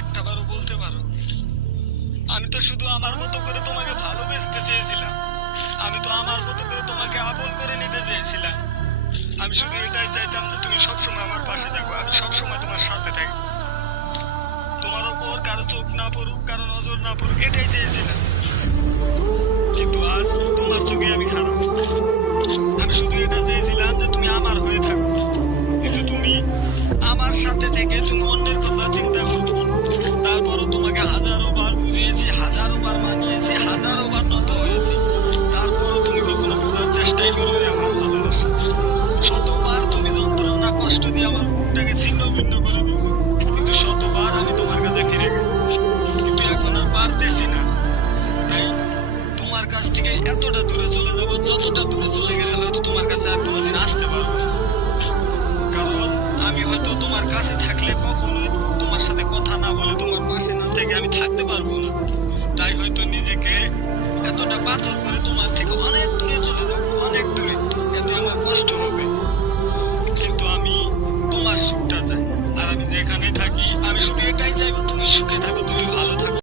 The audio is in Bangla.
একটা বারও বলতে পারো? আমি তো শুধু আমার মতো করে তোমাকে ভালোবেসতে চেয়েছিলাম। আমি তো আমার মতো করে তোমাকে আপন করে নিতে চেয়েছিলাম। আমি শুধু এটাই চাইতাম যে তুমি সবসময় আমার পাশে থাকো, আমি সবসময় তোমার সাথে থাকি। তোমার ওপর কারো চোখ না পড়ুক, কারো নজর না পড়ুক, এটাই চেয়েছিলাম। কিন্তু আজ তোমার চোখে আমি খারাপ। আমি শুধু এটা চেয়েছিলাম যে তুমি আমার হয়ে থাকো, কিন্তু তুমি আমার সাথে থেকে তুমি অন্যের কথা চিন্তা করো। তারপরও তোমাকে হাজারো বার বুঝিয়েছি, হাজারো বার মানিয়েছি, হাজারো বার নত হয়েছি। তারপরও তুমি কখনো বোঝার চেষ্টাই করবে না আমার ভালোবাসা। শতবার তুমি যন্ত্রণা কষ্ট দিয়ে আমার বুকটাকে ছিন্ন ভিন্ন করে দিয়েছো, কিন্তু শতবার আমি তোমার কাছে ফিরে গেছি। কিন্তু এখন আর পারতেছি না। তাই তোমার কাছ থেকে এতটা দূরে চলে যাবো, যতটা দূরে চলে গেলে হয়তো তোমার কাছে আর কোনোদিন আসতে পারবো না। কারণ আমি হয়তো তোমার কাছে থাকলে কখনোই তোমার সাথে কথা না বলে, তোমার পাশে না থেকে আমি থাকতে পারবো না। তাই হয়তো নিজেকে এতটা পাথর করে তোমার থেকে অনেক দূরে চলে যাবো, অনেক দূরে। এতে আমার কষ্ট হবে, কিন্তু আমি তোমার সুখটা চাই। আর আমি যেখানে থাকি আমি শুধু এটাই চাইবো তুমি সুখে থাকো, তুমি ভালো থাকো।